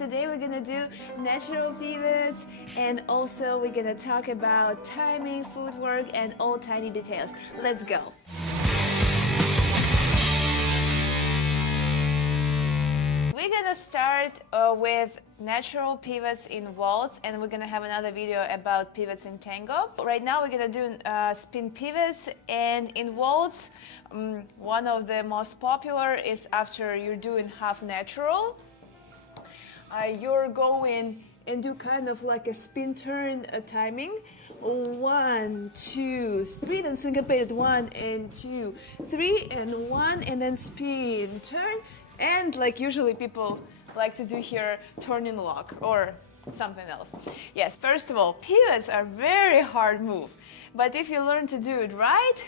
Today we're gonna do natural pivots, and also we're gonna talk about timing, footwork, and all tiny details. Let's go. We're gonna start with natural pivots in waltz, and we're gonna have another video about pivots in tango. Right now we're gonna do spin pivots, and in waltz, one of the most popular is after you're doing half natural. You're going and do kind of like a spin turn timing. 1, 2, 3, then syncopated 1 and 2, 3 and 1, and then spin turn. And like usually people like to do here turning lock or something else. Yes, first of all, pivots are very hard move, but if you learn to do it right,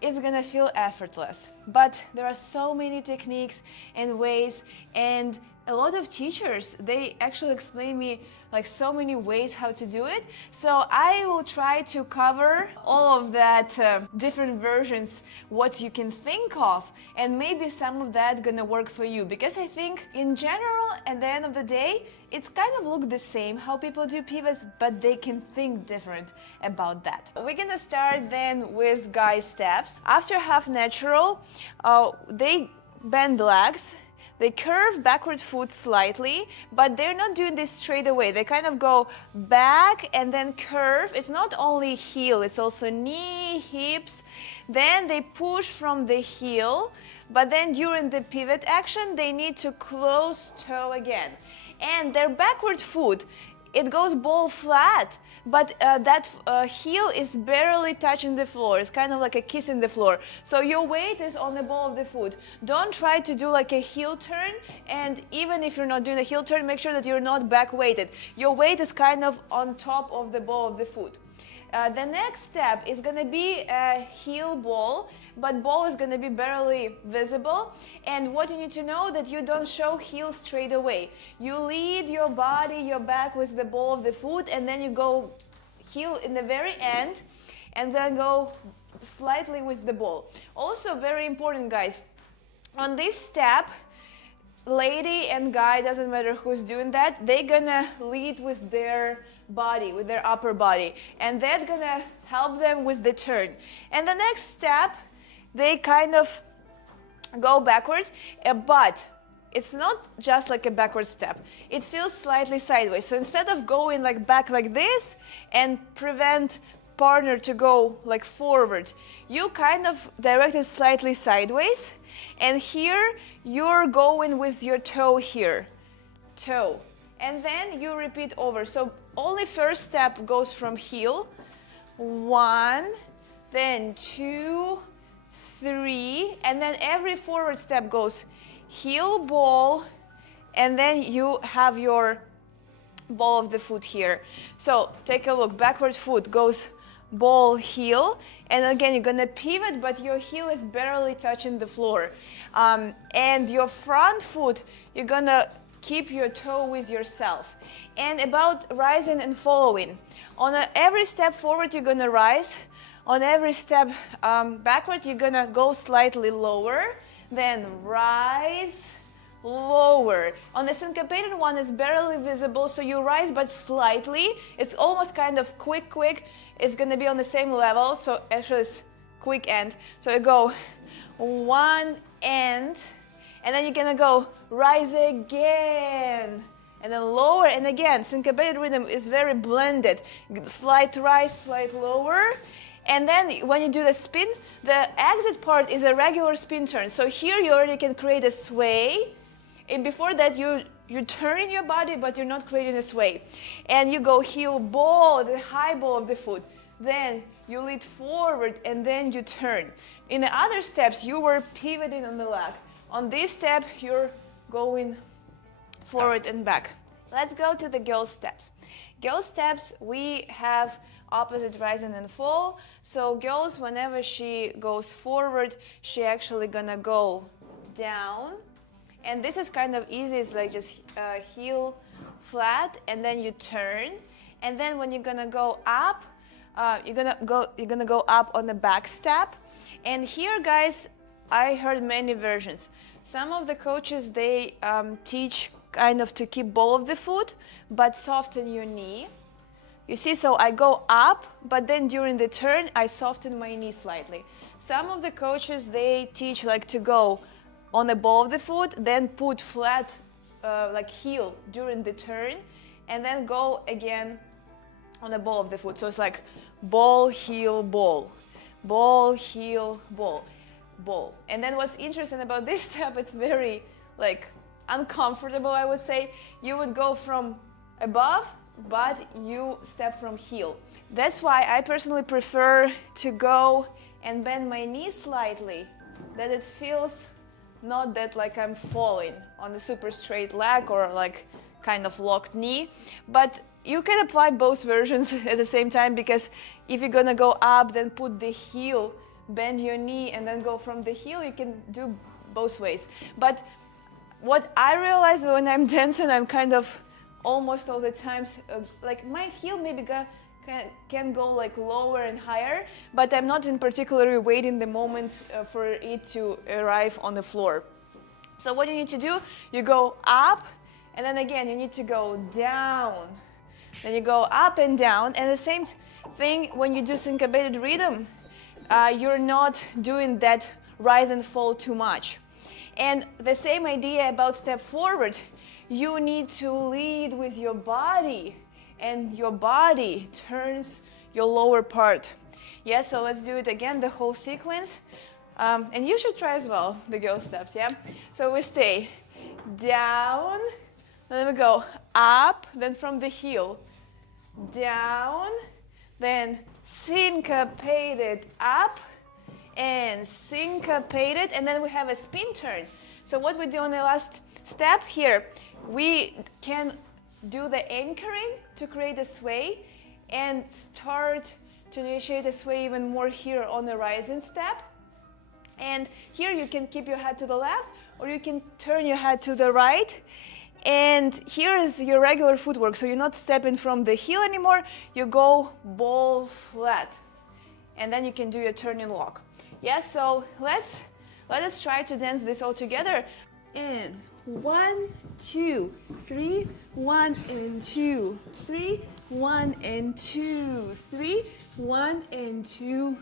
it's gonna feel effortless. But there are so many techniques and ways, and a lot of teachers, they actually explain me like so many ways how to do it. So I will try to cover all of that different versions, what you can think of, and maybe some of that gonna work for you. Because I think in general, at the end of the day, it's kind of look the same how people do pivots, but they can think different about that. We're gonna start then with guy steps. After half natural, they bend legs. They curve backward foot slightly, but they're not doing this straight away. They kind of go back and then curve. It's not only heel, it's also knee, hips. Then they push from the heel, but then during the pivot action, they need to close toe again. And their backward foot, it goes ball flat, but that heel is barely touching the floor. It's kind of like a kiss in the floor. So your weight is on the ball of the foot. Don't try to do like a heel turn, and even if you're not doing a heel turn, make sure that you're not back weighted. Your weight is kind of on top of the ball of the foot. The next step is going to be a heel ball, but ball is going to be barely visible. And what you need to know that you don't show heel straight away. You lead your body, your back with the ball of the foot, and then you go heel in the very end, and then go slightly with the ball. Also very important, guys, on this step, lady and guy, doesn't matter who's doing that, they're gonna lead with their body, with their upper body, and that's gonna help them with the turn. And the next step, they kind of go backward, but it's not just like a backward step. It feels slightly sideways. So instead of going like back like this and prevent partner to go like forward, you kind of direct it slightly sideways, and here you're going with your toe here, toe, and then you repeat over. So only first step goes from heel, 1, then 2, 3, and then every forward step goes heel, ball, and then you have your ball of the foot here. So take a look, backward foot goes ball, heel, and again you're gonna pivot, but your heel is barely touching the floor. And your front foot, you're gonna keep your toe with yourself. And about rising and following, on every step forward you're gonna rise, on every step backward you're gonna go slightly lower, then rise, lower. On the syncopated one, it's barely visible, so you rise but slightly. It's almost kind of quick. It's gonna be on the same level, so actually it's quick end. So you go 1 end, and then you're gonna go rise again, and then lower, and again, syncopated rhythm is very blended. Slight rise, slight lower. And then when you do the spin, the exit part is a regular spin turn. So here you already can create a sway. And before that, you're turning your body, but you're not creating a sway. And you go heel ball, the high ball of the foot. Then you lead forward, and then you turn. In the other steps, you were pivoting on the leg. On this step, you're going forward and back. Let's go to the girl steps. Girl steps, we have opposite rising and fall. So girls, whenever she goes forward, she actually gonna go down. And this is kind of easy. It's like just heel flat, and then you turn. And then when you're gonna go up, you're gonna go up on the back step. And here, guys, I heard many versions. Some of the coaches, they teach kind of to keep ball of the foot, but soften your knee. You see, so I go up, but then during the turn, I soften my knee slightly. Some of the coaches, they teach like to go on the ball of the foot, then put flat like heel during the turn, and then go again on the ball of the foot. So it's like ball, heel, ball, ball, heel, ball, ball. And then what's interesting about this step, it's very like uncomfortable, I would say. You would go from above, but you step from heel. That's why I personally prefer to go and bend my knee slightly, that it feels not that like I'm falling on the super straight leg or like kind of locked knee. But you can apply both versions at the same time, because if you're gonna go up, then put the heel, bend your knee, and then go from the heel, you can do both ways. But what I realize when I'm dancing, I'm kind of almost all the times, like my heel maybe can go like lower and higher, but I'm not in particular waiting the moment for it to arrive on the floor. So what you need to do, you go up, and then again you need to go down. Then you go up and down, and the same thing when you do syncopated rhythm, you're not doing that rise and fall too much. And the same idea about step forward, you need to lead with your body, and your body turns your lower part. Yeah, so let's do it again, the whole sequence. And you should try as well, the girl steps, yeah? So we stay down, then we go up, then from the heel, down, then syncopated up, and syncopated, and then we have a spin turn. So what we do on the last step here, we can do the anchoring to create a sway and start to initiate a sway even more here on the rising step. And here you can keep your head to the left, or you can turn your head to the right. And here is your regular footwork, so you're not stepping from the heel anymore, you go ball flat. And then you can do your turning lock. Yes, so let us try to dance this all together. And 1, 2, 3, 1 and 2, 3, 1 and 2, 3, 1 and 2,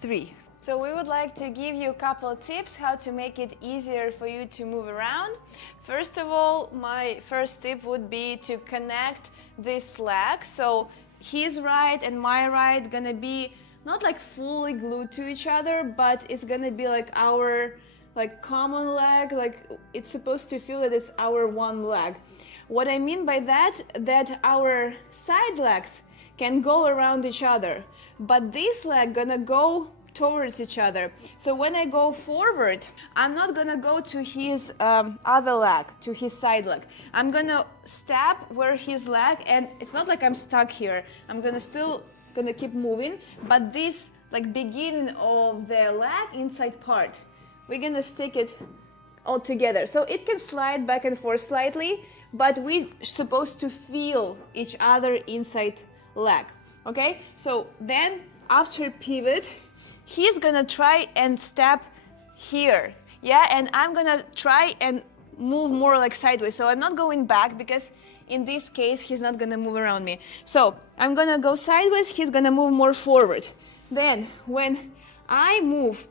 3. So we would like to give you a couple of tips how to make it easier for you to move around. First of all, my first tip would be to connect this leg. So his right and my right gonna be not like fully glued to each other, but it's gonna be like our common leg, like it's supposed to feel that it's our one leg. What I mean by that our side legs can go around each other, but this leg gonna go towards each other. So when I go forward, I'm not gonna go to his other leg, to his side leg. I'm gonna step where his leg, and it's not like I'm stuck here. I'm still gonna keep moving, but this like beginning of the leg inside part, we're gonna stick it all together. So it can slide back and forth slightly, but we're supposed to feel each other inside leg. Okay, so then after pivot, he's gonna try and step here, yeah, and I'm gonna try and move more like sideways. So I'm not going back, because in this case he's not gonna move around me. So I'm gonna go sideways, he's gonna move more forward. Then when I move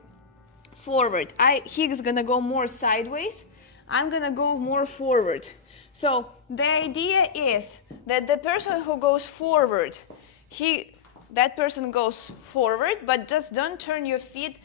forward, he's gonna go more sideways, I'm gonna go more forward. So the idea is that the person who goes forward, that person goes forward, but just don't turn your feet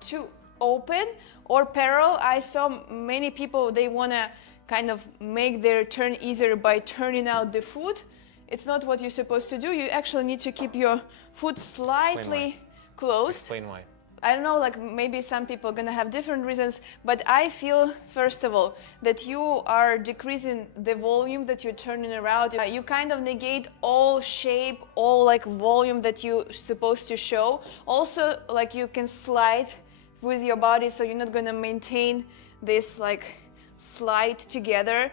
too open or parallel. I saw many people, they wanna kind of make their turn easier by turning out the foot. It's not what you're supposed to do. You actually need to keep your foot slightly closed. Explain why. I don't know, like maybe some people are gonna have different reasons, but I feel, first of all, that you are decreasing the volume that you're turning around. You kind of negate all shape, all like volume that you're supposed to show. Also, like you can slide with your body, so you're not gonna maintain this like slide together.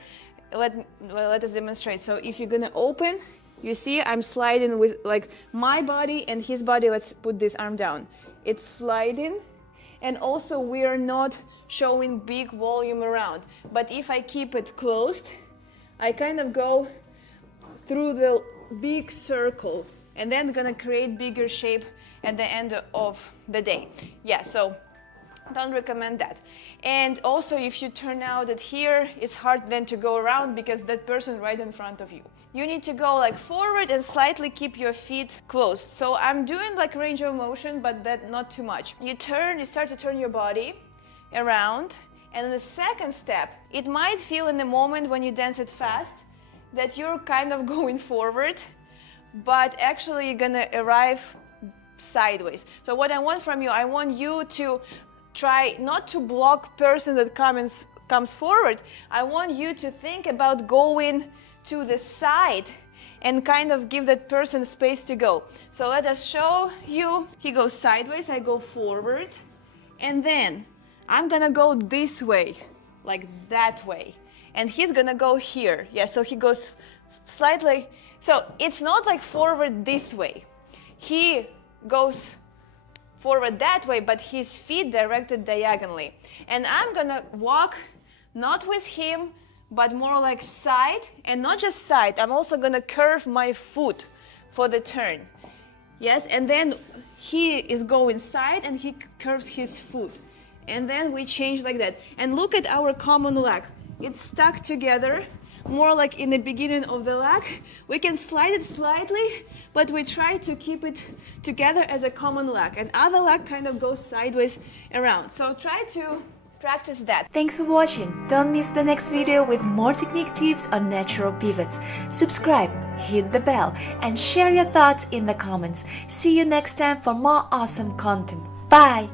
Let us demonstrate. So if you're gonna open, you see I'm sliding with like my body and his body. Let's put this arm down. It's sliding, and also we are not showing big volume around. But if I keep it closed, I kind of go through the big circle, and then gonna create bigger shape at the end of the day. Yeah, so don't recommend that. And also, if you turn out it here, it's hard then to go around because that person right in front of you. You need to go like forward and slightly keep your feet closed. So I'm doing like range of motion, but that not too much. You start to turn your body around, and in the second step, it might feel in the moment when you dance it fast that you're kind of going forward, but actually you're gonna arrive sideways. So what I want from you, I want you to try not to block person that comes forward. I want you to think about going to the side and kind of give that person space to go. So let us show you. He goes sideways, I go forward, and then I'm gonna go this way, like that way. And he's gonna go here. Yeah, so he goes slightly. So it's not like forward this way. He goes forward that way, but his feet directed diagonally. And I'm gonna walk not with him, but more like side, and not just side, I'm also gonna curve my foot for the turn. Yes, and then he is going side and he curves his foot. And then we change like that. And look at our common leg. It's stuck together, more like in the beginning of the leg. We can slide it slightly, but we try to keep it together as a common leg. And other leg kind of goes sideways around. So try to practice that. Thanks for watching. Don't miss the next video with more technique tips on natural pivots. Subscribe, hit the bell, and share your thoughts in the comments. See you next time for more awesome content. Bye!